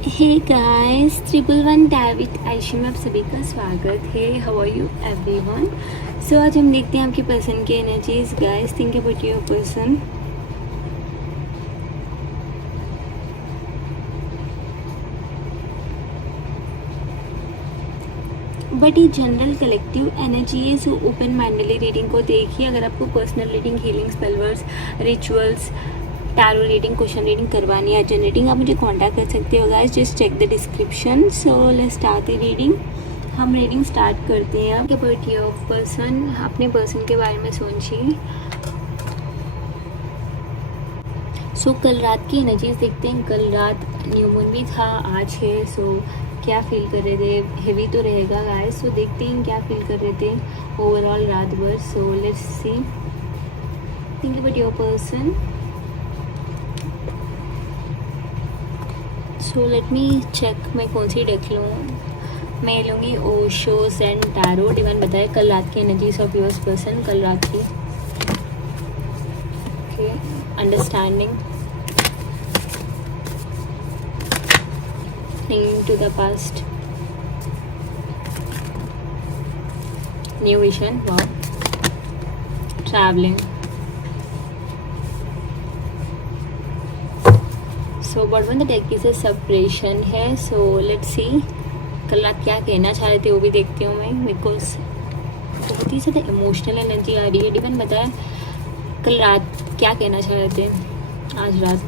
Hey guys, 111 tab with Aishi में आप सभी का स्वागत है। How are you everyone. So आज हम देखते हैं आपकी पसंद की energies. Guys, think about your person. But ये जनरल कलेक्टिव एनर्जी है, सो ओपन माइंडली रीडिंग को देखिए। अगर आपको personal reading, healing, spellworks, rituals, tarot reading, question reading करवानी है, जनरेटिंग, आप मुझे कांटेक्ट कर सकते हो guys. Just check the description. So let's start the reading. हम रीडिंग स्टार्ट करते हैं। अबाउट योर पर्सन, अपने पर्सन के बारे में सोचिए। सो कल रात की एनर्जीज देखते हैं। कल रात न्यू मून भी था, आज है। सो क्या फील कर रहे थे? हेवी तो रहेगा गाइस। सो देखते हैं क्या फील कर रहे थे ओवरऑल रात भर। So let's see. Think about your person. So let me check मैं कौन सी डेक लूँ। मैं लूँगी ओशो एंड टैरो। डिवाइन बताए कल रात की एनर्जीज ऑफ योर्स पर्सन। कल रात की okay understanding, thinking to the past, new vision, wow, travelling. So bottom the deck की से सेपरेशन है। सो लेट्स सी कल रात क्या कहना चाह रहे थे वो भी देखती हूँ मैं, बिकॉज बहुत ही ज़्यादा इमोशनल एनर्जी आ रही है। डिवाइन बताया कल रात क्या कहना चाह रहे थे आज रात।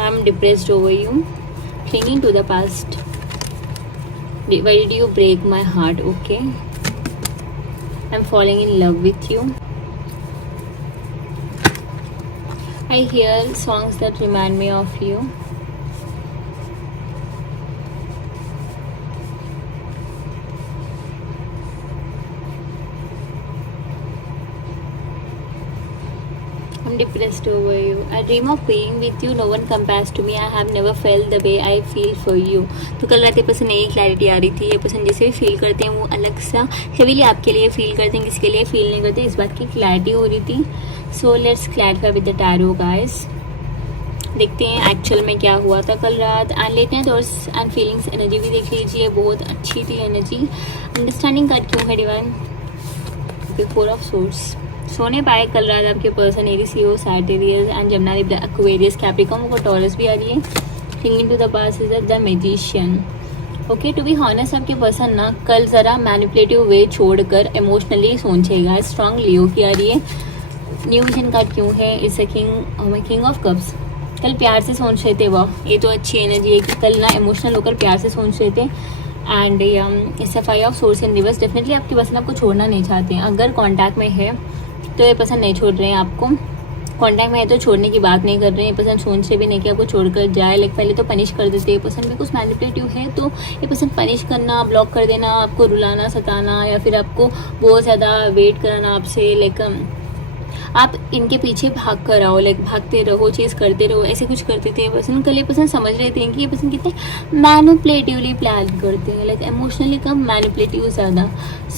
I am depressed over you, clinging to the past, why did you break my heart? Okay, I'm falling in love with you. I hear songs that remind me of you. I'm depressed over you. I dream of being with you. No one compares to me. I have never felt the way I feel for you. तो कल रात ये person यही clarity आ रही थी। ये person जैसे भी फील करते हैं वो अलग सा हेवीली आपके लिए फील करते हैं, किसी के लिए फील नहीं करते। इस बात की क्लैरिटी हो रही थी। So let's clarify with the tarot guys. देखते हैं एक्चुअल में क्या हुआ था कल रात। And let night thoughts and feelings energy भी देख लीजिए, बहुत अच्छी थी एनर्जी। अंडरस्टैंडिंग कार्ड क्यों है डिवाइन? Four of swords. सोने पाए कल रात आपके person Aries, Leo, Sagittarius and Jamuna, Libra, Aquarius, Capricorn को टॉरस भी आ रही है। Thinking to the past is the magician. Okay, to be honest आपके पर्सन ना कल ज़रा मैनिपुलेटिव वे छोड़कर इमोशनली सोचेगा। स्ट्रॉन्ग लियो की आ रही है। न्यू विजन कार्ड क्यों है? It's a king of cups. कल प्यार से सोच रहे थे वह, ये तो अच्छी एनर्जी है कि कल ना इमोशनल होकर प्यार से सोच रहे थे। And it's a five of source in reverse. Definitely आपके पर्सन आपको छोड़ना नहीं चाहते हैं। अगर कॉन्टैक्ट में है तो ये पर्सन नहीं छोड़ रहे हैं आपको। कॉन्टैक्ट में है तो छोड़ने की बात नहीं कर रहे हैं। ये पर्सन सोच रहे भी नहीं कि आपको छोड़कर जाए। लाइक पहले तो पनिश कर देते ये पर्सन, भी कुछ मैनिपुलेटिव है तो ये पर्सन पनिश करना, ब्लॉक कर देना, आपको रुलाना, सताना, या फिर आपको बहुत ज़्यादा वेट कराना आपसे। लाइक आप इनके पीछे भाग कर आओ, लाइक भागते रहो, चीज़ करते रहो, ऐसे कुछ करते थे पर्सन। कल ये पर्सन समझ रहे थे कि ये पर्सन कितने मैनिपुलेटिवली प्लान करते हैं, लाइक इमोशनली कम, मैनिपुलेटिव ज़्यादा।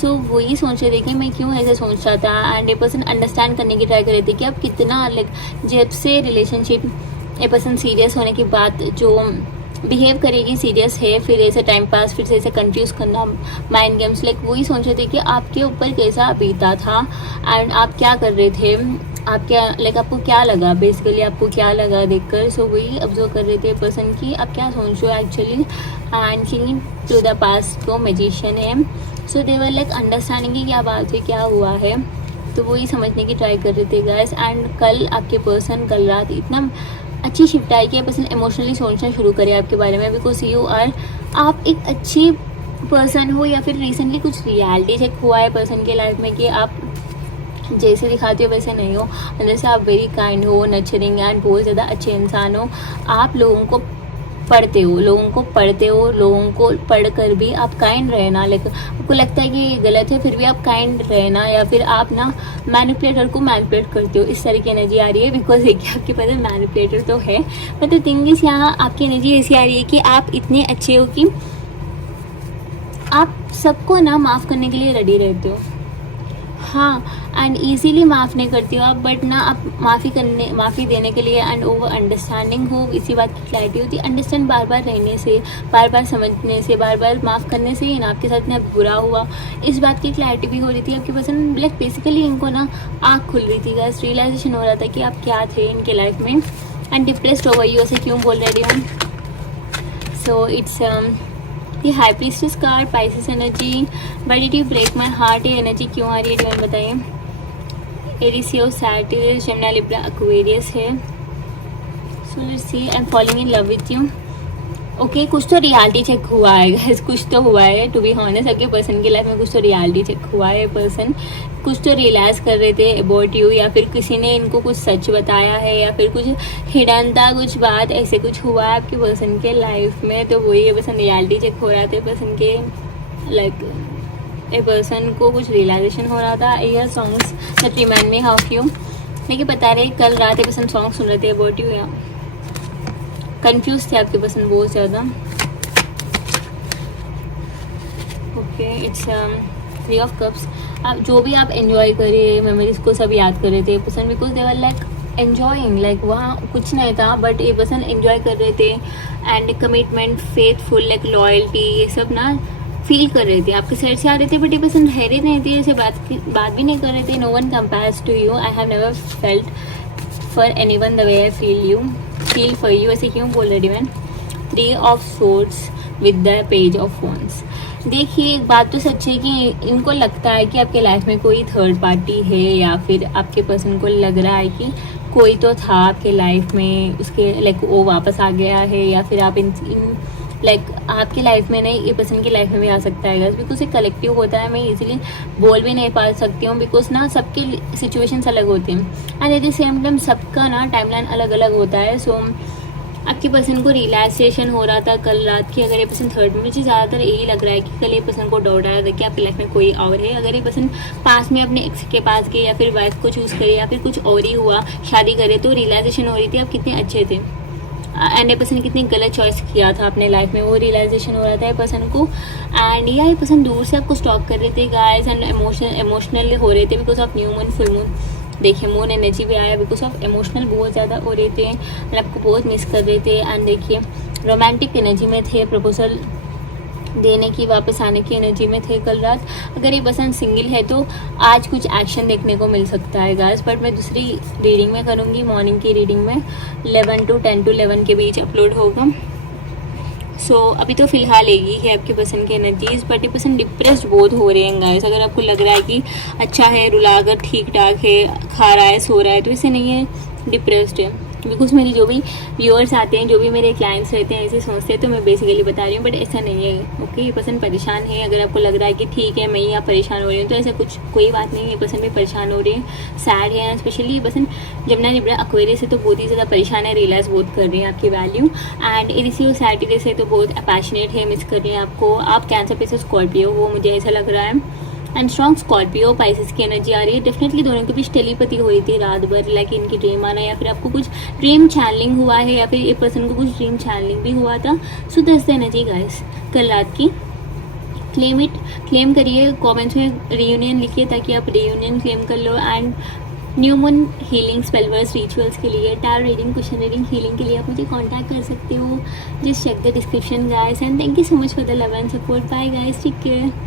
सो वही सोच रहे थे कि मैं क्यों ऐसे सोच रहा था। एंड ये पर्सन अंडरस्टैंड करने की ट्राई कर रहे थे कि आप कितना लाइक जब से रिलेशनशिप ये पर्सन सीरियस होने की बात जो बिहेव करेगी सीरियस है, फिर ऐसे टाइम पास, फिर से ऐसे कंफ्यूज करना, माइंड गेम्स, लाइक वही सोच रहे थे कि आपके ऊपर कैसा बीता था एंड आप क्या कर रहे थे, आप क्या लाइक आपको क्या लगा, बेसिकली आपको क्या लगा देखकर। सो वही ऑब्जर्व कर रहे थे पर्सन की आप क्या सोच रहे हो actually. And thinking to the past को मैजिशियन है। So they were like understanding की क्या बात है, क्या हुआ है, तो वही समझने की ट्राई कर रहे थे गाइस। एंड कल आपके पर्सन कल रात इतना अच्छी शिफ्ट आई कि पर्सन इमोशनली सोचना शुरू करे आपके बारे में, बिकॉज यू आर, आप एक अच्छी पर्सन हो, या फिर रिसेंटली कुछ रियलिटी चेक हुआ है पर्सन के लाइफ में कि आप जैसे दिखाते हो वैसे नहीं हो। अंदर से आप वेरी काइंड हो, नर्चरिंग एंड बहुत ज़्यादा अच्छे इंसान हो। आप लोगों को पढ़ते हो, लोगों को पढ़ कर भी आप काइंड रहना, लाइक आपको लगता है कि ये गलत है फिर भी आप काइंड रहना, या फिर आप ना मैनिपुलेटर को मैनिपुलेट करते हो, इस तरह की एनर्जी आ रही है। बिकॉज देखिए आपके पास मैनिपुलेटर तो है, बट द थिंग इज यहाँ आपकी एनर्जी ऐसी आ रही है कि आप इतने अच्छे हो कि आप सबको ना माफ़ करने के लिए रेडी रहते हो। हाँ, एंड इजीली माफ़ नहीं करती हो आप, बट ना आप माफ़ी देने के लिए एंड ओवर अंडरस्टैंडिंग हो, इसी बात की क्लैरिटी होती है। अंडरस्टैंड बार बार रहने से, बार बार समझने से, बार बार माफ़ करने से ही ना आपके साथ ना बुरा हुआ, इस बात की क्लैरिटी भी हो रही थी आपकी पर्सन। लाइक बेसिकली इनको ना आँख खुल रही थी गाइस, रियलाइजेशन हो रहा था कि आप क्या थे इनके लाइफ में। एंड डिप्रेस्ड ओवर यू, ऐसे क्यों बोल रही हूँ? सो इट्स ये high priestess card, Pisces energy, why did you break my heart, ये एनर्जी क्यों आ रही है डिवाइन बताइए। Aries, Sagittarius, Gemini, Libra, Aquarius है। So let's see, I am following in love with you. Okay, कुछ तो रियलिटी चेक हुआ है गाइस, कुछ तो हुआ है। टू बी हॉनेस्ट आपके पर्सन की लाइफ में कुछ तो रियलिटी चेक हुआ है। पर्सन कुछ तो रियलाइज़ कर रहे थे अबाउट यू, या फिर किसी ने इनको कुछ सच बताया है, या फिर कुछ हिडन था, कुछ बात ऐसे कुछ हुआ है आपके पर्सन के लाइफ में। तो वही है पर्सन, रियलिटी चेक हो रहा था पर्सन के, लाइक ए पर्सन को कुछ रियलाइजेशन हो रहा था। यह songs that remind me of you, लेकिन बता रहे कल रात एक पर्सन सॉन्ग सुन रहे थे अबाउट यू, या कंफ्यूज थे आपके पर्सन बहुत ज़्यादा। Okay, it's three of cups. आप जो भी आप एंजॉय करे, मेमोरीज को सब याद कर रहे the person, because they were like enjoying, like वहाँ कुछ नहीं था बट ये पर्सन एंजॉय कर रहे थे। And commitment, faithful, like loyalty, ये सब ना फील कर रहे थे, आपके साइड से आ रहे थे, बट ये पर्सन ठहरे नहीं थे, ऐसे बात भी नहीं कर रहे थे। No one compares to you, I have never felt for any one the way I feel for you, ऐसे क्यों बोल रही मैं। Three of swords with the page of wands. देखिए, एक बात तो सच है कि इनको लगता है कि आपके लाइफ में कोई थर्ड पार्टी है, या फिर आपके पर्सन को लग रहा है कि कोई तो था आपके लाइफ में, उसके लाइक वो वापस आ गया है, या फिर आप इन लाइक आपके लाइफ में नहीं, ये पर्सन की लाइफ में भी आ सकता है। बिकॉज एक कलेक्टिव होता है, मैं इजीली बोल भी नहीं पा सकती हूँ, बिकॉज ना सबके सिचुएशंस अलग होते हैं and at the same time सबका ना टाइमलाइन अलग अलग होता है। सो आपके पर्सन को रिलैक्सेशन हो रहा था कल रात की। अगर ये पर्सन थर्ड में, मुझे ज़्यादातर यही लग रहा है कि कल ये पर्सन को डाउट आया था कि आपकी लाइफ में कोई और है। अगर ये पर्सन पास में अपने एक्स के पास गए, या फिर वाइफ को चूज़ करे, या फिर कुछ और ही हुआ, शादी करे, तो रियलाइजेशन हो रही थी आप कितने अच्छे थे एंड ये पर्सन कितनी गलत चॉइस किया था अपने लाइफ में, वो रियलाइजेशन हो रहा था ये पर्सन को। एंड ये पर्सन दूर से आपको स्टॉक कर रहे थे गाइस, एंड इमोशनल हो रहे थे because of new moon, full moon. देखिए, मून एनर्जी भी आया, बिकॉज ऑफ इमोशनल बहुत ज़्यादा हो रहे थे एंड आपको बहुत मिस कर रहे थे। एंड देखिए, रोमांटिक एनर्जी में थे, प्रपोजल देने की, वापस आने की एनर्जी में थे कल रात। अगर ये पर्सन सिंगल है तो आज कुछ एक्शन देखने को मिल सकता है गाइस, बट मैं दूसरी रीडिंग में करूँगी, मॉर्निंग की रीडिंग में 11 to 10 to 11 के बीच अपलोड होगा। सो अभी तो फिलहाल यही है आपके पर्सन की एनर्जीज, बट ये पर्सन डिप्रेस्ड बहुत हो रहे हैं गाइस। अगर आपको लग रहा है कि अच्छा है, रुलाकर ठीक ठाक है, खा रहा है, सो रहा है, तो ऐसे नहीं है, डिप्रेस्ड है। बिकॉज मेरी जो भी व्यूअर्स आते हैं, जो भी मेरे क्लाइंट्स रहते हैं, ऐसे सोचते हैं, तो मैं बेसिकली बता रही हूँ, बट ऐसा नहीं है। ओके, ये पर्सन परेशान है। अगर आपको लग रहा है कि ठीक है मैं ही आप परेशान हो रही हूँ, तो ऐसा कुछ कोई बात नहीं है, ये पर्सन भी परेशान हो रही है, सैड है। स्पेशली ये पर्सन जमुना, लिब्रा, एक्वेरियस है तो बहुत ही ज़्यादा परेशान है, रियलाइज़ बहुत कर रही है आपकी वैल्यू। एंड एरीज, सैजिटेरियस है तो बहुत पैशनेट है, मिस कर रही है आपको। आप कैंसर पे से स्कॉर्पियो हो, मुझे ऐसा लग रहा है। एंड स्ट्रॉन्ग स्कॉर्पियो, पाइसेस की एनर्जी आ रही है। डेफिनेटली दोनों के बीच टेलीपैथी हुई थी रात भर, लाइक इनकी ड्रीम आना, या फिर आपको कुछ ड्रीम चैनलिंग हुआ है, या फिर एक पर्सन को कुछ ड्रीम चैनलिंग भी हुआ था। So that's the energy guys कल रात की। क्लेम करिए, कमेंट्स में रीयूनियन लिखिए ताकि आप रीयूनियन क्लेम कर लो। And new moon healing, spellworks, rituals के लिए, tarot reading, question reading, healing के लिए आप मुझे कांटेक्ट कर सकते हो। Just check the description guys, and thank you so much for the love and support. Bye guys, take care.